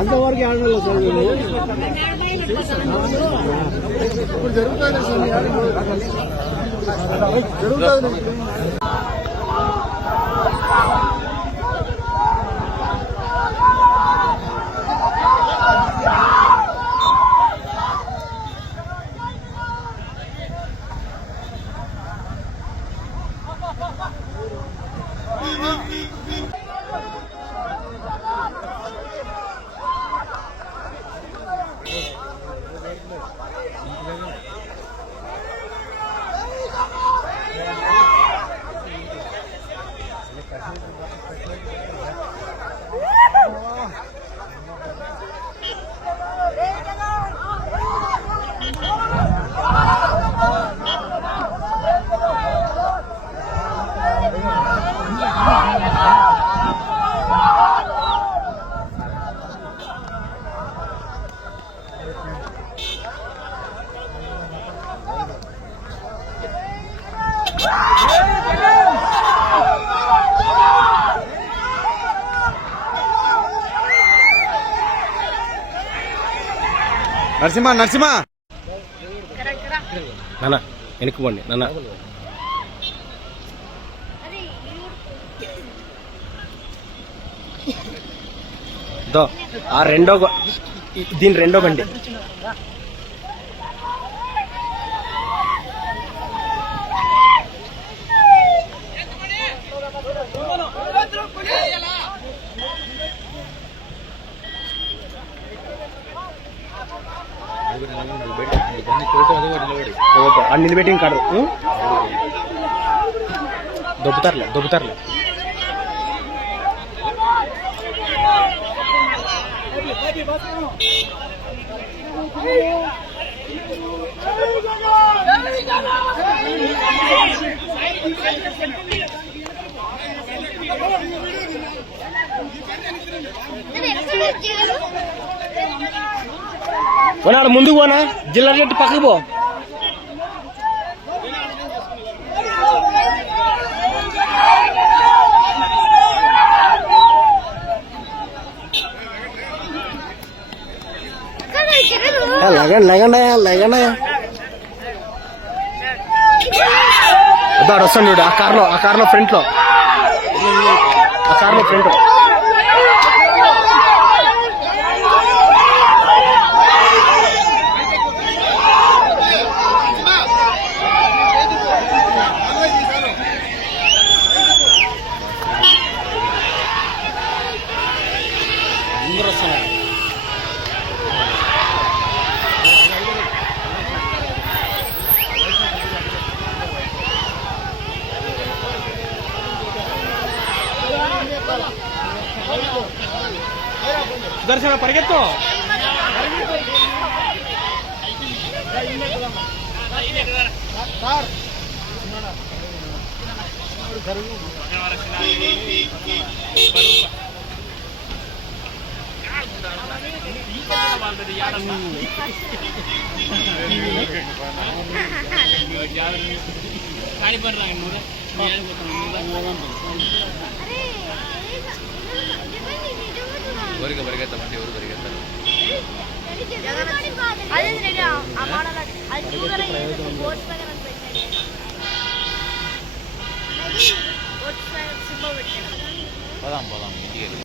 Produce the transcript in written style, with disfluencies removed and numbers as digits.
అంతవరకు ఆడలేదు సార్ ఇప్పుడు జరుగుతుంది జరుగుతుంది. నరసింహ నరసింహ నాన్న వెనక్కి పోండి నాన్న. ఆ రెండో దీని రెండో బండి నిలబెట్టి కాడు దొబ్బుతారులే దొబ్బుతారులే. పోనాడు ముందుకు పోనా జిల్లా రెడ్డి పక్కకు పో. లగండి లగండి లగండి వస్తాను చూడు. ఆ కార్లో ఫ్రంట్ లో అందరూ వస్తున్నారు. దర్శన పరిగెత్తు. ఎవరికి పరిగెత్తామంటే ఎవరు పరిగెత్తారు. పోదాం ఇంటికి.